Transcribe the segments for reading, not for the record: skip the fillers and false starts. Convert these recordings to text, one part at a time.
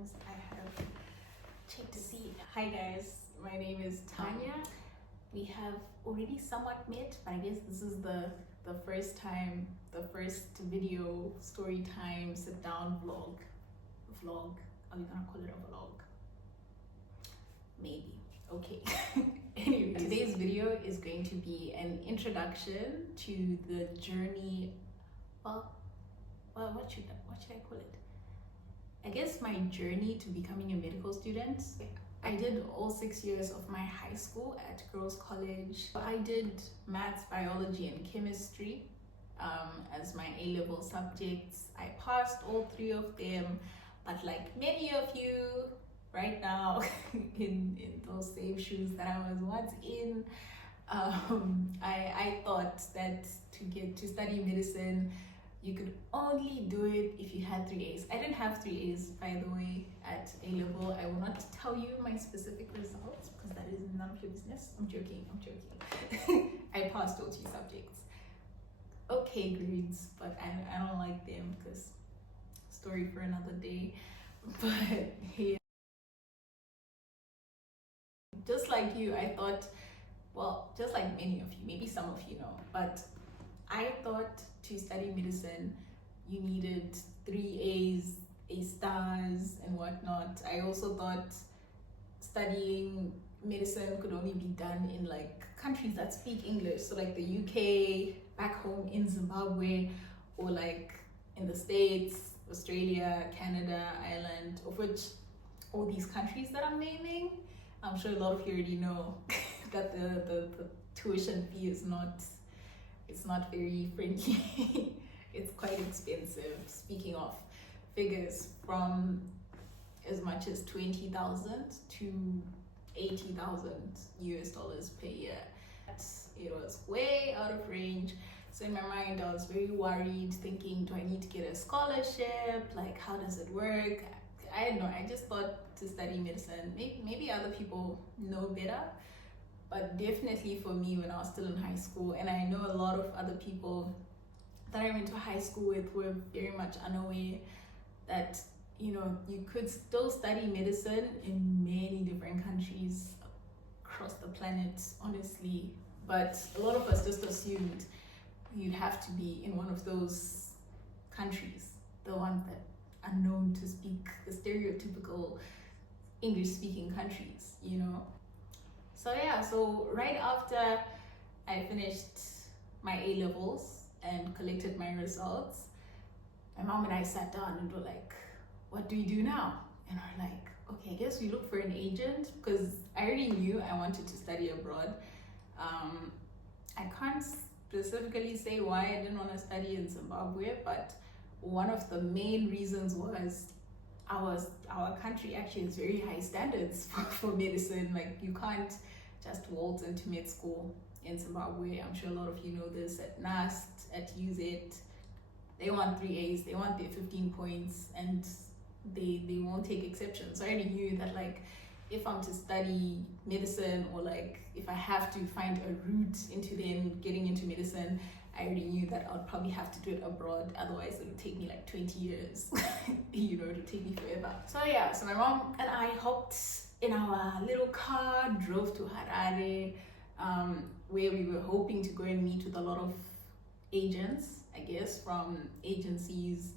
times I have checked to see. Hi guys, my name is Tanya. We have already somewhat met, but I guess this is the first time, the first video story time sit down vlog. Are we gonna call it a vlog? Maybe. Okay. Anyway, today's video is going to be an introduction to the journey. Well, what should I call it? I guess my journey to becoming a medical student. I did all 6 years of my high school at Girls College. I did maths, biology, and chemistry as my A-level subjects. I passed all 3 of them, but like many of you right now in those same shoes that I was once in, I thought that to study medicine, you could only do it if you had 3 A's. I didn't have 3 A's, by the way, at A-level. I will not tell you my specific results because that is none of your business. I'm joking. I passed all 2 subjects. Okay grades, but I don't like them because story for another day. But yeah, just like you, I thought, well, just like many of you, maybe some of you know, but I thought to study medicine, you needed 3 A's, A stars, and whatnot. I also thought studying medicine could only be done in like countries that speak English, so like the UK, back home in Zimbabwe, or like in the States, Australia, Canada, Ireland, of which all these countries that I'm naming, I'm sure a lot of you already know that the tuition fee is not, it's not very friendly. It's quite expensive. Speaking of figures, from as much as 20,000 to 80,000 US dollars per year. It was way out of range. So in my mind, I was very worried, thinking, do I need to get a scholarship? Like, how does it work? I don't know. I just thought to study medicine. Maybe other people know better, but definitely for me, when I was still in high school, and I know a lot of other people that I went to high school with were very much unaware that, you know, you could still study medicine in many different countries across the planet, honestly. But a lot of us just assumed you'd have to be in one of those countries, the ones that are known to speak the stereotypical English-speaking countries, you know. So yeah, so right after I finished my A-levels and collected my results, my mom and I sat down and were like, what do we do now? And we're like, okay, I guess we look for an agent, because I already knew I wanted to study abroad. I can't specifically say why I didn't want to study in Zimbabwe, but one of the main reasons was our country actually has very high standards for medicine. Like, you can't just waltz into med school in Zimbabwe. I'm sure a lot of you know this. At NAST, at UZ, they want 3 A's, they want their 15 points, and they won't take exceptions. So I already knew that, like, if I'm to study medicine, or like if I have to find a route into then getting into medicine, I already knew that I would probably have to do it abroad. Otherwise it would take me like 20 years. You know, it would take me forever. So yeah, so my mom and I hopped in our little car, drove to Harare, where we were hoping to go and meet with a lot of agents, I guess, from agencies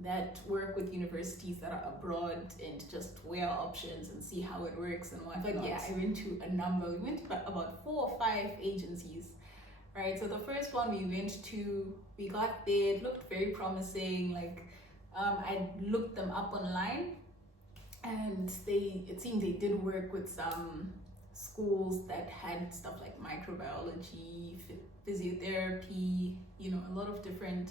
that work with universities that are abroad, and just weigh our options and see how it works and whatnot. But yeah, I went to a number. We went to about 4 or 5 agencies, right? So the first one we went to, we got there, it looked very promising. Like, I looked them up online, and it seemed they did work with some schools that had stuff like microbiology, physiotherapy, you know, a lot of different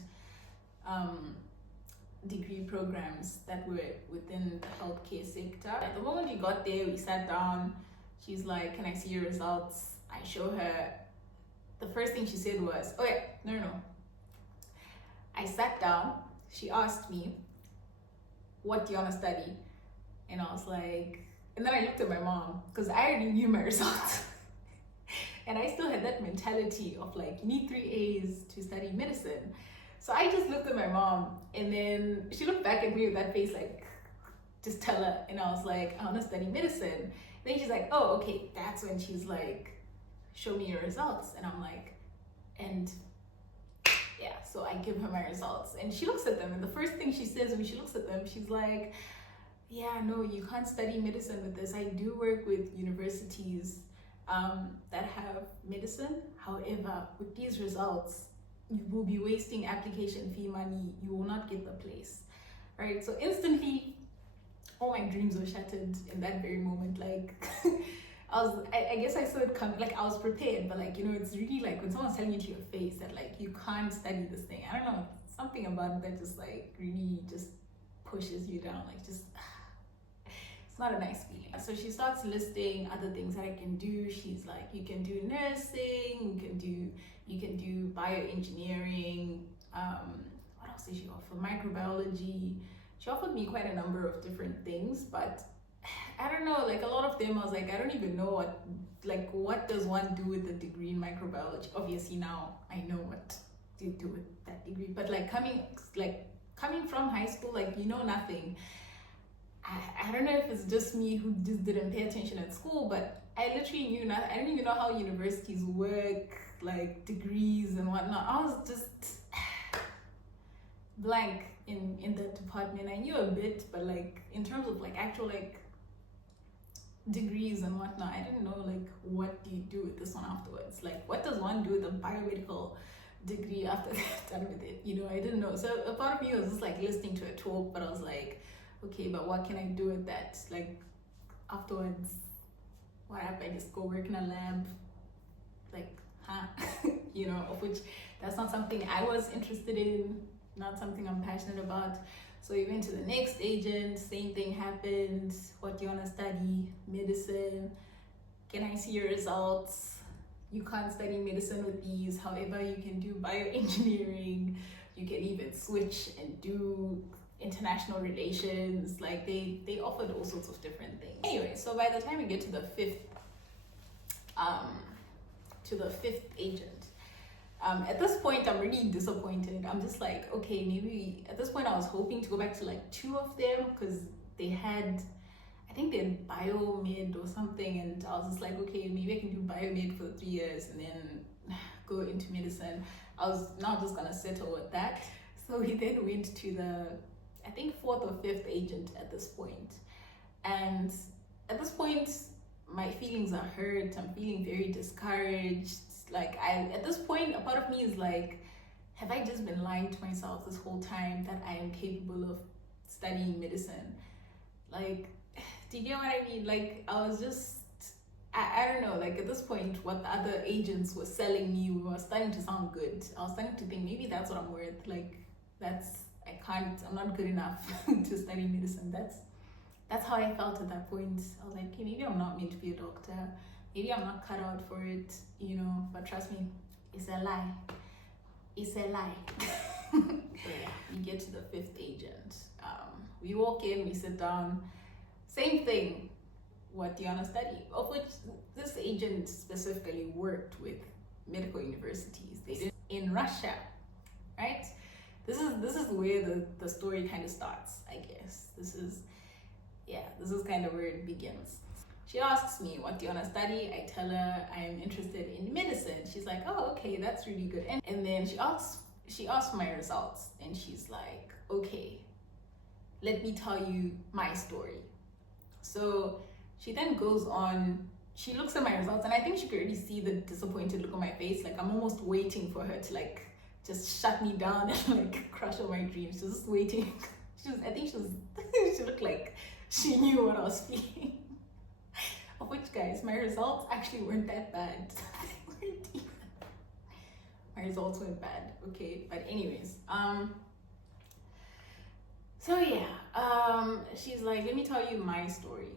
degree programs that were within the healthcare sector. At the moment we got there, we sat down. She's like, can I see your results? I show her. The first thing she said was, oh yeah, no. I sat down. She asked me, what do you want to study? And I was like, and then I looked at my mom, because I already knew my results. And I still had that mentality of like, you need 3 A's to study medicine. So I just looked at my mom, and then she looked back at me with that face like, just tell her. And I was like, I want to study medicine. Then she's like, oh, okay. That's when she's like, show me your results. And I'm like, and yeah, so I give her my results and she looks at them. And the first thing she says when she looks at them, she's like, yeah, no, you can't study medicine with this. I do work with universities that have medicine. However, with these results, you will be wasting application fee money. You will not get the place, right? So instantly, all my dreams were shattered in that very moment. Like, I guess I saw it coming. Like, I was prepared, but like, you know, it's really like when someone's telling you to your face that like you can't study this thing. I don't know, something about it that just like really just pushes you down. Like, just it's not a nice feeling. So she starts listing other things that I can do. She's like, you can do nursing, you can do bioengineering. What else did she offer? Microbiology. She offered me quite a number of different things, but I don't know, like a lot of them I was like, I don't even know what does one do with a degree in microbiology? Obviously now I know what to do with that degree, but like coming from high school, like, you know, nothing. I don't know if it's just me who just didn't pay attention at school, but I literally knew nothing. I didn't even know how universities work, like degrees and whatnot. I was just blank in that department. I knew a bit, but like in terms of like actual like degrees and whatnot, I didn't know like what do you do with this one afterwards. Like, what does one do with a biomedical degree after they're done with it? You know, I didn't know. So a part of me was just like listening to a talk, but I was like, okay, but what can I do with that? Like afterwards, what happened? I just go work in a lab, like, huh? You know, of which that's not something I was interested in, not something I'm passionate about. So we went to the next agent, same thing happened. What do you want to study? Medicine. Can I see your results? You can't study medicine with these. However, you can do bioengineering. You can even switch and do international relations. Like they offered all sorts of different things. Anyway, so by the time we get to the fifth agent, at this point I'm really disappointed. I'm just like, okay, maybe at this point I was hoping to go back to like 2 of them because they had, I think they had biomed or something, and I was just like, okay, maybe I can do biomed for 3 years and then go into medicine. I was not just gonna settle with that. So we then went to the, I think 4th or 5th agent at this point. And at this point, my feelings are hurt. I'm feeling very discouraged. Like at this point, a part of me is like, have I just been lying to myself this whole time that I am capable of studying medicine? Like, do you get what I mean? Like, I was just, I don't know, like at this point, what the other agents were selling me were starting to sound good. I was starting to think maybe that's what I'm worth. Like, I'm not good enough to study medicine. That's how I felt at that point. I was like, okay, maybe I'm not meant to be a doctor. Maybe I'm not cut out for it, you know, but trust me, it's a lie. It's a lie. So yeah, we get to the 5th agent. We walk in, we sit down, same thing. What do you want to study? Of which this agent specifically worked with medical universities. They did in Russia, right? This is where the story kind of starts, I guess. This is kind of where it begins. She asks me, what do you want to study? I tell her I'm interested in medicine. She's like, oh, okay, that's really good. And then she asks my results, and she's like, okay, let me tell you my story. So she then goes on, she looks at my results, and I think she could already see the disappointed look on my face. Like, I'm almost waiting for her to like just shut me down and like crush all my dreams. She's just waiting. She looked like she knew what I was feeling. Of which, guys, my results actually weren't that bad. My results weren't bad, okay? But anyways, so yeah, she's like, let me tell you my story.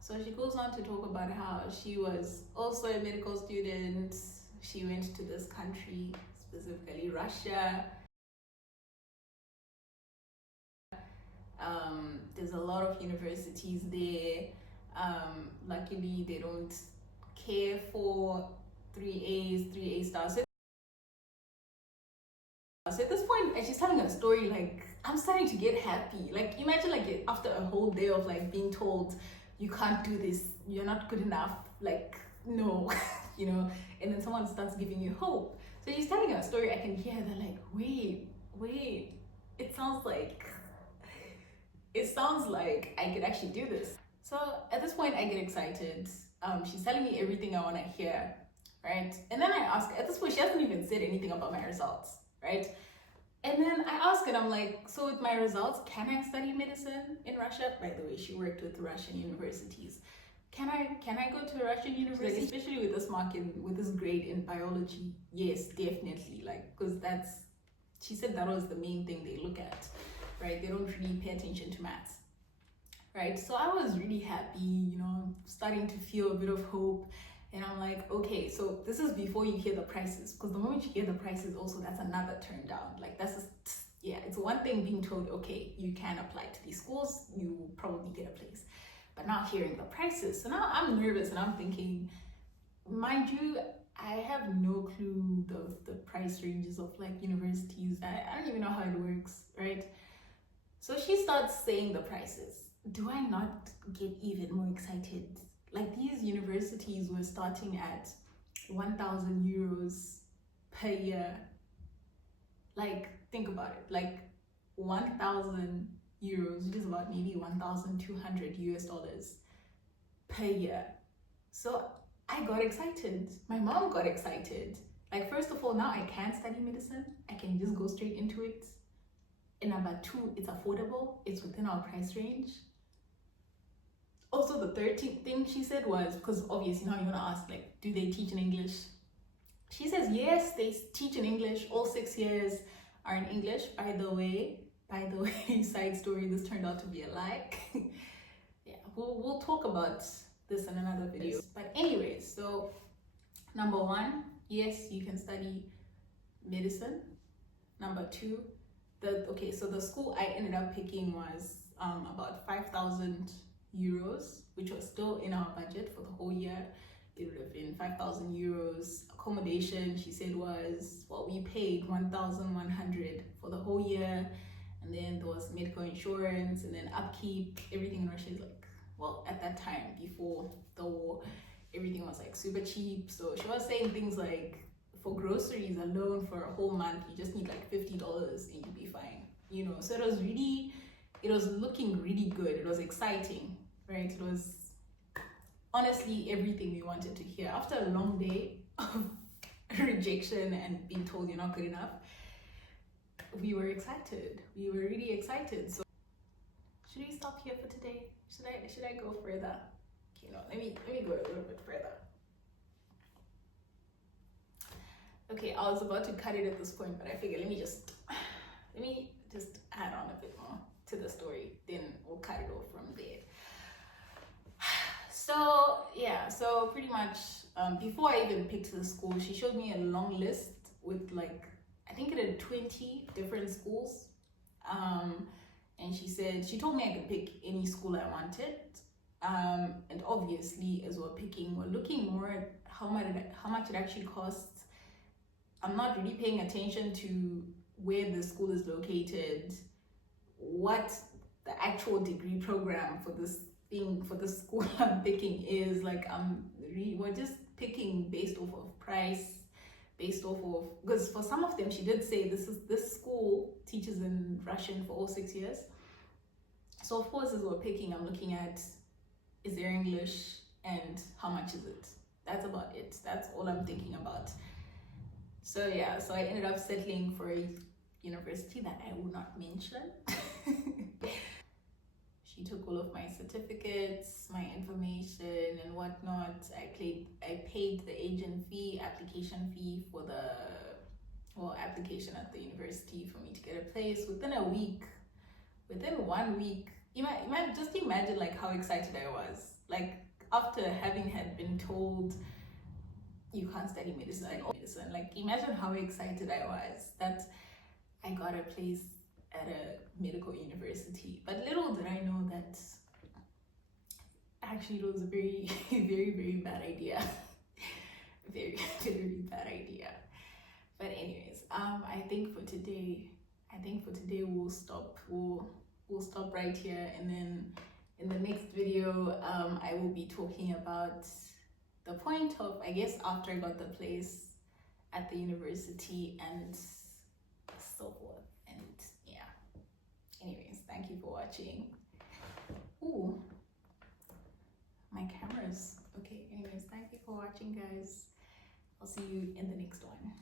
So she goes on to talk about how she was also a medical student. She went to this country, specifically Russia. There's a lot of universities there. Luckily, they don't care for 3A stars. So at this point, and she's telling a story like I'm starting to get happy. Like, imagine like after a whole day of like being told you can't do this, you're not good enough, like no, you know, and then someone starts giving you hope. So she's telling a story, I can hear they're like, wait, it sounds like I could actually do this. So at this point I get excited. She's telling me everything I want to hear, right? And then I ask, at this point she hasn't even said anything about my results, right? And then I ask her, I'm like, so with my results, can I study medicine in Russia? By the way, she worked with Russian universities. Can I go to a Russian university, especially with this mark with this grade in biology? Yes, definitely. Like, because she said that was the main thing they look at, right? They don't really pay attention to maths, right? So I was really happy, you know, starting to feel a bit of hope. And I'm like, okay, so this is before you hear the prices, because the moment you hear the prices also, that's another turn down. Like it's one thing being told, okay, you can apply to these schools, you probably get a place. But now hearing the prices, so now I'm nervous and I'm thinking, mind you, I have no clue the price ranges of like universities. I don't even know how it works, right? So she starts saying the prices. Do I not get even more excited? Like, these universities were starting at 1,000 euros per year. Like, think about it. Like 1,000 euros, which is about maybe 1,200 US dollars per year. So I got excited. My mom got excited. Like, first of all, now I can study medicine. I can just go straight into it. And number two, it's affordable. It's within our price range. Also, the third thing she said was, because obviously now you want to ask, like, do they teach in English? She says, yes, they teach in English. All 6 years are in English. By the way, side story, this turned out to be a lie. Yeah, we'll talk about this in another video. But anyways, so number one, yes, you can study medicine. Number two, so the school I ended up picking was about 5,000 euros, which was still in our budget for the whole year. It would have been 5,000 euros. Accommodation, she said, was, well, we paid 1,100 for the whole year. And then there was medical insurance, and then upkeep. Everything in Russia is like, well, at that time, before the war, everything was like super cheap. So she was saying things like, for groceries alone for a whole month, you just need like $50 and you'll be fine, you know. So it was looking really good. It was exciting, right? It was honestly everything we wanted to hear. After a long day of rejection and being told you're not good enough, we were excited. We were really excited. So should we stop here for today? Should I go further? Okay, no, let me go a little bit further. Okay, I was about to cut it at this point, but I figured let me just add on a bit more to the story, then we'll cut it off from there. So yeah, so pretty much before I even picked the school, she showed me a long list with like, I think it had 20 different schools, and she told me I could pick any school I wanted, and obviously as we're looking more at how much it actually costs. I'm not really paying attention to where the school is located, what the actual degree program for this school I'm picking is. Like, we're just picking based off of price, because for some of them she did say this school teaches in Russian for all 6 years. So of course, as we're picking, I'm looking at, is there English and how much is it? That's about it. That's all I'm thinking about. So yeah, so I ended up settling for a university that I will not mention. She took all of my certificates, my information and whatnot. I paid the agent fee, application fee for application at the university for me to get a place within 1 week. Just imagine like how excited I was. Like, after having had been told you can't study medicine, like, imagine how excited I was that I got a place at a medical university. But little did I know that actually it was a very very very bad idea. Very very bad idea. But anyways, I think for today I think for today we'll stop. We'll stop right here, and then in the next video, I will be talking about the point of, I guess, after I got the place at the university and so forth. And yeah. Anyways, thank you for watching. Ooh, my camera's okay. Anyways, thank you for watching, guys. I'll see you in the next one.